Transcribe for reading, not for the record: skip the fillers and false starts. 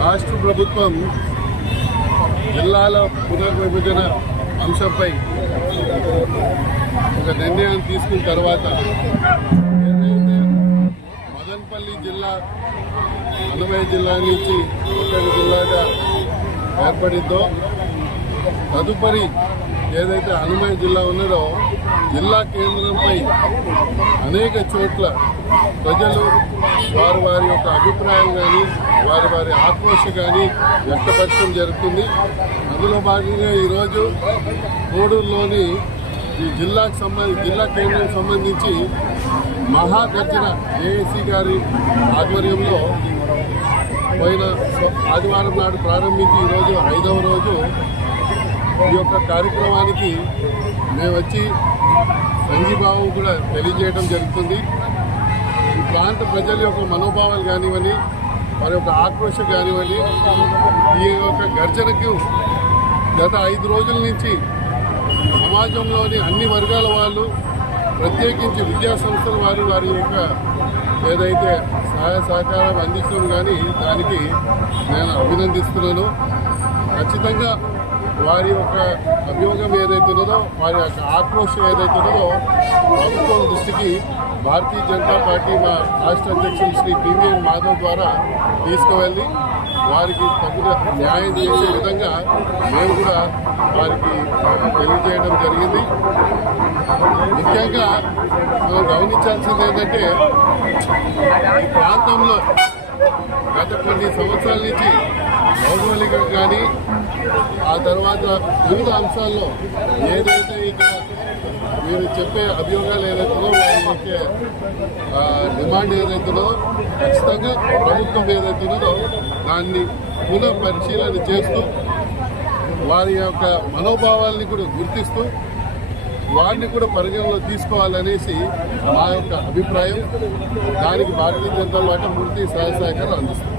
రాష్ట్ర ప్రభుత్వం జిల్లాల పునర్విభజన అంశంపై ఒక నిర్ణయాన్ని తీసుకున్న తర్వాత ఏదైతే మదనపల్లి జిల్లా అన్నమయ్య జిల్లా నుంచి ఒక జిల్లాగా ఏర్పడిందో తదుపరి ఏదైతే అన్నమయ్య జిల్లా ఉన్నదో జిల్లా కేంద్రంపై అనేక చోట్ల ప్రజలు వారి యొక్క అభిప్రాయం కానీ వారి ఆక్రోషం కానీ వ్యక్తపరచడం జరుగుతుంది. అందులో భాగంగా ఈరోజు కోడూరులోని ఈ జిల్లా కేంద్రానికి సంబంధించి మహాగర్జన ఏఏసీ గారి ఆధ్వర్యంలో పోయిన ఆదివారం నాడు ప్రారంభించి ఈరోజు 5వ రోజు ఈ యొక్క కార్యక్రమానికి మేము వచ్చి సంఘీభావం కూడా తెలియజేయడం జరుగుతుంది. ఈ ప్రాంత ప్రజల యొక్క మనోభావాలు కానివ్వండి, వారి యొక్క ఆక్రోషం కానివ్వండి, ఈ యొక్క గర్జనకు గత 5 రోజుల నుంచి సమాజంలోని అన్ని వర్గాల వాళ్ళు, ప్రత్యేకించి విద్యా సంస్థల వారి యొక్క ఏదైతే సహాయ సహకారం అందించడం కానీ దానికి నేను అభినందిస్తున్నాను. ఖచ్చితంగా వారి యొక్క అభియోగం ఏదైతే ఉన్నదో, వారి యొక్క ఆక్రోషం ఏదైతే ఉన్నదో ప్రభుత్వం దృష్టికి భారతీయ జనతా పార్టీ మా రాష్ట్ర అధ్యక్షులు శ్రీ పివిఎన్ మాధవ్ ద్వారా తీసుకువెళ్ళి వారికి తగిన న్యాయం చేసే విధంగా మేము కూడా వారికి తెలియజేయడం జరిగింది. ముఖ్యంగా మనం గమనించాల్సింది ఏంటంటే ఈ ప్రాంతంలో గత కొన్ని సంవత్సరాల నుంచి భౌగోళిక కానీ ఆ తర్వాత వివిధ అంశాల్లో ఏదైతే ఇక్కడ మీరు చెప్పే అభియోగాలు ఏదైతుందో వారి డిమాండ్ ఏదైతుందో ఖచ్చితంగా ప్రభుత్వం ఏదైతున్నదో దాన్ని పునః పరిశీలన చేస్తూ వారి యొక్క మనోభావాల్ని కూడా గుర్తిస్తూ వారిని కూడా పరిగణలో తీసుకోవాలనేసి మా యొక్క అభిప్రాయం. దానికి భారతీయ జనతా పార్టీ పూర్తి సహాయ సహకారాలు అందిస్తుంది.